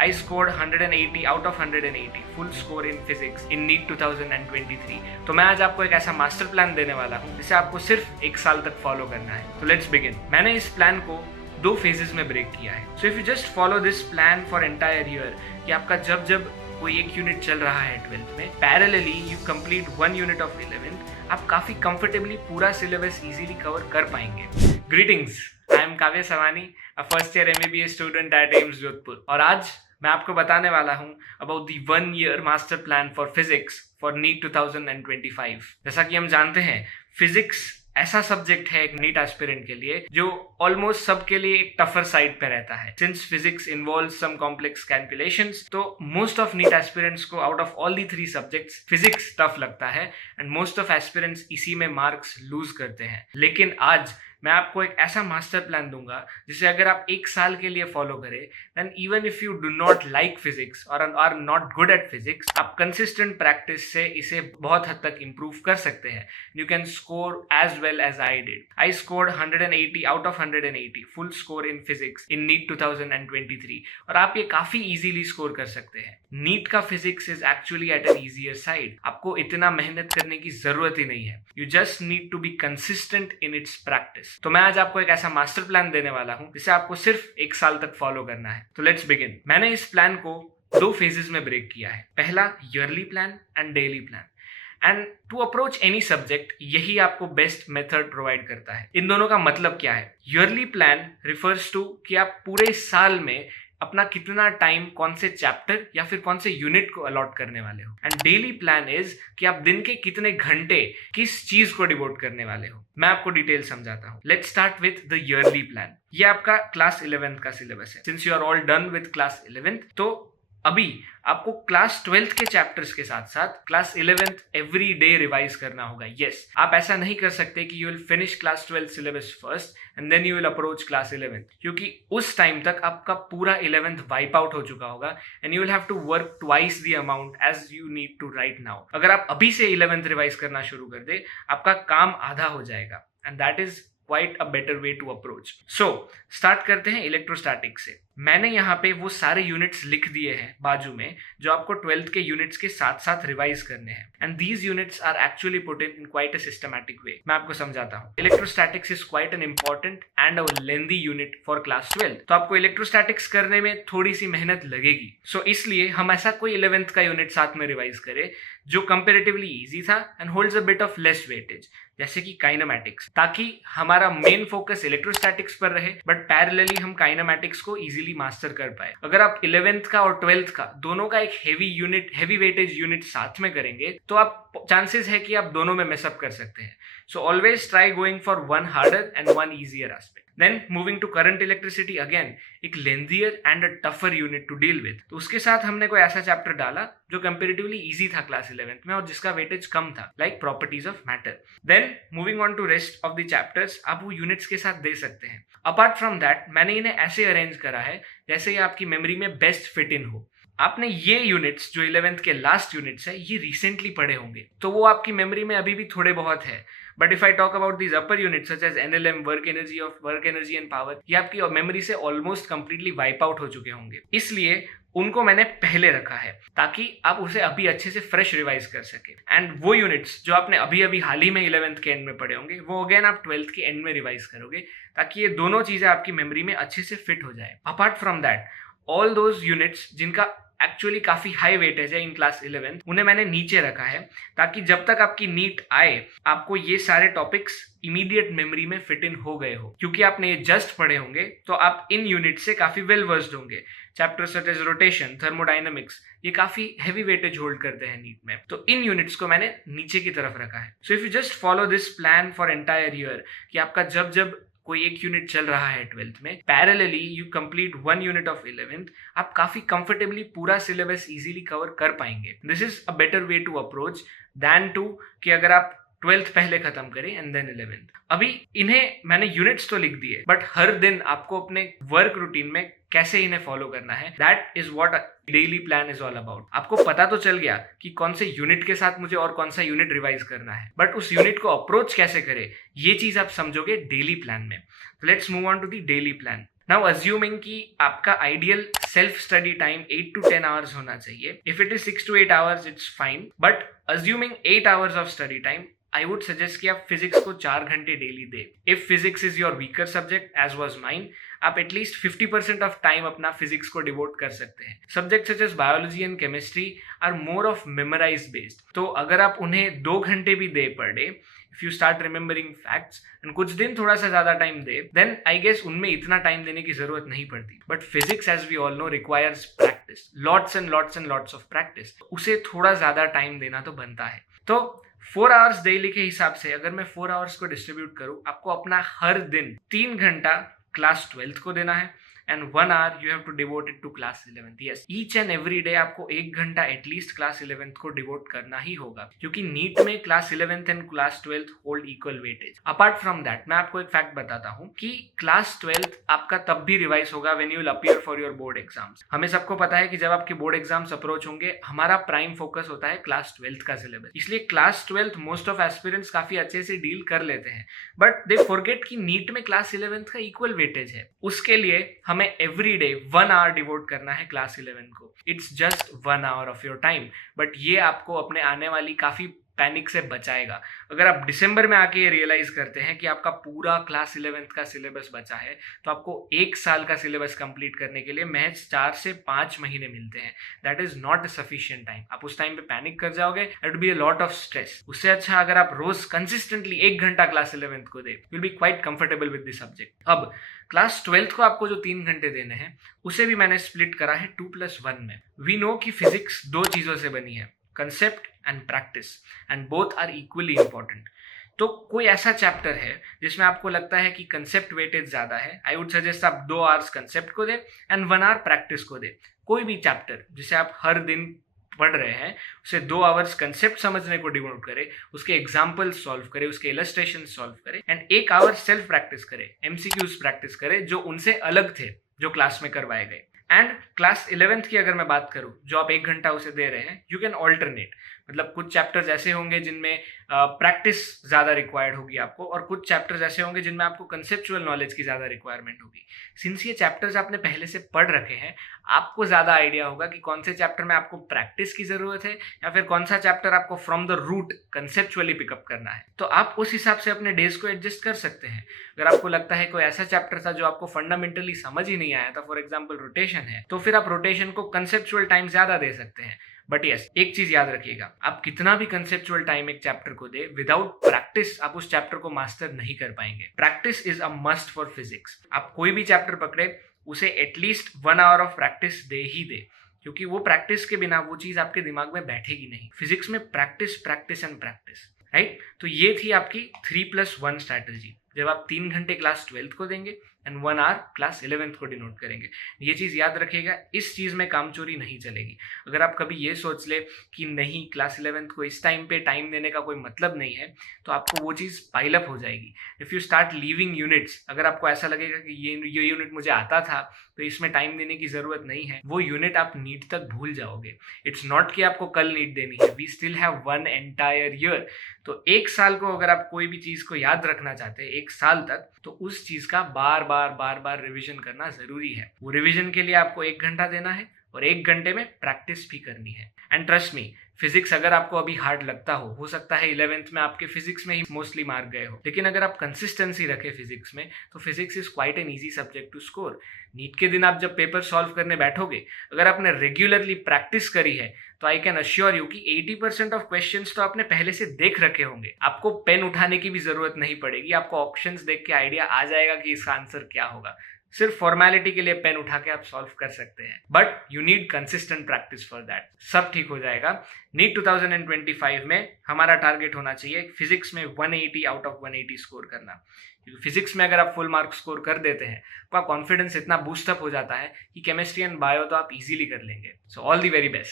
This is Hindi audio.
I scored 180 out of 180 full score in physics in NEET 2023। तो मैं आज आपको एक ऐसा मास्टर प्लान देने वाला हूँ जिसे आपको सिर्फ 1 साल तक फॉलो करना है। तो लेट्स बिगिन। मैंने इस प्लान को 2 फेजेस में ब्रेक किया है। So if you just follow this plan for entire year, कि आपका जब कोई एक यूनिट चल रहा है 12th में, parallelly you complete 1 unit of 11th, आप काफी कंफर्टेबली पूरा सिलेबस इजीली कवर कर पाएंगे। Greetings, I am Kavya Sawani, a first year MBBS student at AIIMS Jodhpur, और आज मैं आपको बताने वाला हूं about the 1 year master plan for physics for NEET 2025। जैसा कि हम जानते हैं, फिजिक्स ऐसा सब्जेक्ट है एक नीट एस्पिरेंट के लिए जो ऑलमोस्ट सबके लिए एक टफर साइड पे रहता है। सिंस फिजिक्स इन्वॉल्व्स सम कॉम्प्लेक्स कैलकुलेशंस, तो मोस्ट ऑफ नीट एस्पिरेंट्स को out of all the 3 subjects physics tough लगता है एंड मोस्ट ऑफ एस्पिरेंट्स इसी में मार्क्स लूज करते हैं। लेकिन आज मैं आपको एक ऐसा मास्टर प्लान दूंगा जिसे अगर आप 1 साल के लिए फॉलो करें, then even if you do not like physics और are not good at physics, आप कंसिस्टेंट प्रैक्टिस से इसे बहुत हद तक इंप्रूव कर सकते हैं। You can score as well as I did. I scored 180 out of 180 full score in physics in NEET 2023, और आप ये काफी इजीली स्कोर कर सकते हैं। नीट का physics is actually at an easier side. आपको इतना मेहनत करने की जरूरत ही नहीं है। You just need to be consistent in its practice. तो मैं आज आपको एक ऐसा मास्टर प्लान देने वाला हूं जिसे आपको सिर्फ 1 साल तक फॉलो करना है। तो लेट्स बिगिन। मैंने इस प्लान को 2 फेजेस में ब्रेक किया है। पहला yearly plan and daily plan. And to approach any subject, यही आपको बेस्ट मेथड प्रोवाइड करता है। इन दोनों का मतलब क्या है? ईयरली प्लान रिफर्स टू कि आप पूरे साल में अपना कितना टाइम कौन से चैप्टर या फिर कौन से यूनिट को अलॉट करने वाले हो। एंड डेली प्लान इज कि आप दिन के कितने घंटे किस चीज को डिवोट करने वाले हो। मैं आपको डिटेल समझाता हूँ। Let's start with the yearly plan. ये आपका क्लास 11th का सिलेबस है। Since you are all done with class 11th, तो अभी आपको क्लास 12th के चैप्टर्स के साथ साथ class 11th every day revise करना होगा। यस, आप ऐसा नहीं कर सकते कि you will finish class 12th syllabus first and then you will approach class 11th, क्योंकि उस टाइम तक आपका पूरा 11th वाइप आउट हो चुका होगा and you will have to work twice the amount as you need to right now. अगर आप अभी से 11th रिवाइज करना शुरू कर दे, आपका काम आधा हो जाएगा and that is quite a better way to approach. So, start करते हैं इलेक्ट्रोस्टैटिक से। मैंने यहाँ पे वो सारे यूनिट्स लिख दिए हैं बाजू में जो आपको 12th के यूनिट्स के साथ साथ रिवाइज करने हैं। And these units are actually put in quite a systematic way. मैं आपको समझाता हूँ। Electrostatics is quite an important and a lengthy unit for class 12, तो आपको इलेक्ट्रोस्टैटिक्स करने में थोड़ी सी मेहनत लगेगी। सो इसलिए हम ऐसा कोई 11th का यूनिट साथ में रिवाइज करें जो कंपेरेटिवली इजी था and holds a bit of less weightage, जैसे कि काइनेमैटिक्स, ताकि हमारा मेन फोकस इलेक्ट्रोस्टैटिक्स पर रहे बट पैरेलली हम काइनेमैटिक्स को इजीली मास्टर कर पाए। अगर आप 11th का और 12th का दोनों का एक हेवी वेटेज यूनिट साथ में करेंगे तो आप चांसेस है कि आप दोनों में मेसअप कर सकते हैं। So always try going for 1 harder and 1 easier aspect. Then moving to current electricity, again एक lengthier and a tougher unit to deal with। तो उसके साथ हमने कोई ऐसा चैप्टर डाला जो कंपेरेटिवली इजी था क्लास 11th में और जिसका वेटेज कम था, like properties of matter. Then moving on to rest of the chapters, आप वो यूनिट्स के साथ दे सकते हैं। अपार्ट फ्रॉम दैट, मैंने इन्हें ऐसे अरेंज करा है जैसे ये आपकी मेमोरी में बेस्ट फिट इन हो। आपने ये यूनिट्स जो 11th के लास्ट यूनिट्स है ये रिसेंटली पढ़े होंगे, तो वो आपकी मेमोरी में अभी भी थोड़े बहुत है। But if I talk about these upper units such as NLM, work energy and power, ये आपकी मेमोरी से ऑलमोस्ट कंप्लीटली वाइप आउट हो चुके होंगे। इसलिए उनको मैंने पहले रखा है ताकि आप उसे अभी अच्छे से फ्रेश रिवाइज कर सके। एंड वो यूनिट्स जो आपने अभी हाल ही में 11th के एंड में पढ़े होंगे, वो अगेन आप 12th के एंड में रिवाइज करोगे ताकि ये दोनों चीजें आपकी मेमोरी में अच्छे से फिट हो जाए। Apart from that, all those units जिनका एक्चुअली काफी हाई वेटेज है इन क्लास 11th, उन्हें मैंने नीचे रखा है ताकि जब तक आपकी नीट आए आपको ये सारे टॉपिक्स इमीडिएट मेमोरी में फिट इन हो गए हो। क्योंकि आपने ये जस्ट पढ़े होंगे तो आप इन यूनिट से काफी वेल वर्स्ड होंगे। Chapter such as rotation, thermodynamics, ये काफी हैवी वेटेज होल्ड करते हैं नीट में, तो इन यूनिट्स को मैंने नीचे की तरफ रखा है। So if you just follow this plan for entire year, कि आपका जब कोई एक यूनिट चल रहा है 12th में, parallelly you complete 1 unit of 11th, आप काफी कंफर्टेबली पूरा सिलेबस इजीली कवर कर पाएंगे। This is a better way to approach than to कि अगर आप 12th पहले खत्म करें एंड देन 11th। अभी इन्हें मैंने यूनिट्स तो लिख दिए, बट हर दिन आपको अपने वर्क रूटीन में कैसे इन्हें फॉलो करना है, that is what daily plan is all about. आपको पता तो चल गया कि कौन से यूनिट के साथ मुझे और कौन सा यूनिट रिवाइज करना है, बट उस यूनिट को अप्रोच कैसे करें ये चीज आप समझोगे डेली प्लान में। Let's move on to the daily plan. Now assuming कि आपका ideal self study time 8 to 10 hours होना चाहिए. If it is 6 to 8 hours it's fine, but assuming 8 hours of study time, I would suggest कि आप फिजिक्स को 4 घंटे डेली दे. If physics is your weaker subject as was mine, आप एटलीस्ट 50% ऑफ टाइम अपना फिजिक्स को डिवोट कर सकते हैं. Subject such as biology and chemistry are more of memorize based, तो अगर आप उन्हें 2 घंटे भी दे per day, if you start remembering facts and कुछ दिन थोड़ा सा ज्यादा टाइम दे, देन आई गेस उनमें इतना टाइम देने की जरूरत नहीं पड़ती. But physics as we all know requires practice, lots and lots of practice. उसे थोड़ा ज्यादा टाइम देना तो बनता है. तो 4 आवर्स डेली के हिसाब से अगर मैं 4 आवर्स को डिस्ट्रीब्यूट करूं, आपको अपना हर दिन 3 घंटा क्लास 12th को देना है and 1 hour you have to devote it to class 11th. Yes, each and every day आपको 1 घंटा एटलीस्ट क्लास 11th को डिवोट करना ही होगा, क्योंकि नीट में class 11th and class 12th hold equal weightage. Apart from that मैं आपको एक फैक्ट बताता हूँ कि क्लास 12th आपका तब भी रिवाइज होगा when you will appear for your board exams. हमें सबको पता है कि जब आपके बोर्ड एग्जाम्स अप्रोच होंगे, हमारा प्राइम फोकस होता है क्लास 12th का सिलेबस. इसलिए class 12th most of aspirants काफी अच्छे से डील कर लेते हैं, बट दे फॉरगेट कि नीट में क्लास 11th का इक्वल वेटेज है. उसके लिए हमें एवरी डे 1 hour डिवोट करना है क्लास 11 को. It's just 1 hour of your time, but ये आपको अपने आने वाली काफी पैनिक से बचाएगा. अगर आप दिसंबर में आके ये रियलाइज करते हैं कि आपका पूरा क्लास 11th का सिलेबस बचा है, तो आपको 1 साल का सिलेबस कंप्लीट करने के लिए महज 4 से 5 महीने मिलते हैं. That is not a sufficient time. आप उस टाइम पे पैनिक कर जाओगे, it will be a lot of stress. उससे अच्छा अगर आप रोज कंसिस्टेंटली 1 घंटा क्लास 11th को दे, will be quite comfortable with the subject. अब क्लास 12th को आपको जो 3 घंटे देने हैं, उसे भी मैंने स्प्लिट करा है 2+1 में. वी नो कि फिजिक्स 2 चीजों से बनी है, concept and practice, and both are equally important. तो कोई ऐसा चैप्टर है जिसमें आपको लगता है कि कंसेप्ट वेटेज ज्यादा है, आई वुड सजेस्ट आप 2 hours कंसेप्ट को दे एंड 1 hour प्रैक्टिस को दे. कोई भी चैप्टर जिसे आप हर दिन पढ़ रहे हैं, उसे 2 hours कंसेप्ट समझने को डिवोट करे, उसके एग्जाम्पल्स सॉल्व करे, उसके इलस्ट्रेशन सॉल्व करे, एंड 1 hour सेल्फ प्रैक्टिस करे, एमसीक्यूज प्रैक्टिस करे जो उनसे अलग थे जो क्लास में करवाए गए. एंड क्लास 11th की अगर मैं बात करूं, जो आप 1 घंटा उसे दे रहे हैं, यू कैन ऑल्टरनेट. मतलब कुछ चैप्टर्स ऐसे होंगे जिनमें प्रैक्टिस ज़्यादा रिक्वायर्ड होगी आपको, और कुछ चैप्टर्स ऐसे होंगे जिनमें आपको कंसेप्चुअल नॉलेज की ज़्यादा रिक्वायरमेंट होगी. सिंस ये चैप्टर्स आपने पहले से पढ़ रखे हैं, आपको ज़्यादा आइडिया होगा कि कौन से चैप्टर में आपको प्रैक्टिस की ज़रूरत है या फिर कौन सा चैप्टर आपको from the root conceptually pick up करना है. तो आप उस हिसाब से अपने डेज को एडजस्ट कर सकते हैं. अगर आपको लगता है कोई ऐसा चैप्टर था जो आपको फंडामेंटली समझ ही नहीं आया था, फॉर एग्जाम्पल रोटेशन है, तो फिर आप रोटेशन को कंसेप्चुअल टाइम ज़्यादा दे सकते हैं. बट यस, एक चीज याद रखिएगा, आप कितना भी कंसेप्चुअल टाइम एक चैप्टर को दे, विदाउट प्रैक्टिस आप उस चैप्टर को मास्टर नहीं कर पाएंगे. Practice is a must for physics. आप कोई भी चैप्टर पकड़े, उसे एटलीस्ट 1 hour ऑफ प्रैक्टिस दे ही दे, क्योंकि वो प्रैक्टिस के बिना वो चीज आपके दिमाग में बैठेगी नहीं. फिजिक्स में practice practice and practice, right. तो ये थी आपकी 3+1 स्ट्रैटेजी. जब आप 3 घंटे क्लास 12th को देंगे एंड 1 hour क्लास 11th को डिनोट करेंगे. ये चीज़ याद रखिएगा, इस चीज़ में कामचोरी नहीं चलेगी. अगर आप कभी ये सोच ले कि नहीं क्लास 11th को इस टाइम पे टाइम देने का कोई मतलब नहीं है, तो आपको वो चीज़ पाइल अप हो जाएगी. If you start leaving units, अगर आपको ऐसा लगेगा कि ये यूनिट मुझे आता था तो इसमें टाइम देने की ज़रूरत नहीं है, वो यूनिट आप नीट तक भूल जाओगे. इट्स नॉट कि आपको कल नीट देनी है, we still have 1 entire year. तो 1 साल को अगर आप कोई भी चीज़ को याद रखना चाहते हैं 1 साल तक, तो उस चीज़ का बार बार रिवीजन करना ज़रूरी है. वो रिवीजन के लिए आपको 1 घंटा देना है और 1 घंटे में प्रैक्टिस भी करनी है. एंड ट्रस्ट मी, फिजिक्स अगर आपको अभी हार्ड लगता हो सकता है 11th में आपके फिजिक्स में ही मोस्टली मार्क गए हो, लेकिन अगर आप कंसिस्टेंसी रखें फिजिक्स में, तो physics is quite an easy subject to score. NEET के दिन आप जब पेपर सॉल्व करने बैठोगे, अगर आपने रेगुलरली प्रैक्टिस करी है, तो आई कैन अश्योर यू कि 80% ऑफ क्वेश्चंस तो आपने पहले से देख रखे होंगे. आपको पेन उठाने की भी जरूरत नहीं पड़ेगी, आपको ऑप्शंस देख के आइडिया आ जाएगा कि इसका आंसर क्या होगा. सिर्फ फॉर्मेलिटी के लिए पेन उठा के आप सॉल्व कर सकते हैं, but you need consistent practice for that. सब ठीक हो जाएगा. नीट 2025 में हमारा टारगेट होना चाहिए फिजिक्स में 180 आउट ऑफ 180 स्कोर करना. क्योंकि फिजिक्स में अगर आप फुल मार्क स्कोर कर देते हैं, आपका कॉन्फिडेंस इतना बूस्टअप हो जाता है कि केमिस्ट्री एंड बायो तो आप इजीली कर लेंगे. So all the very best.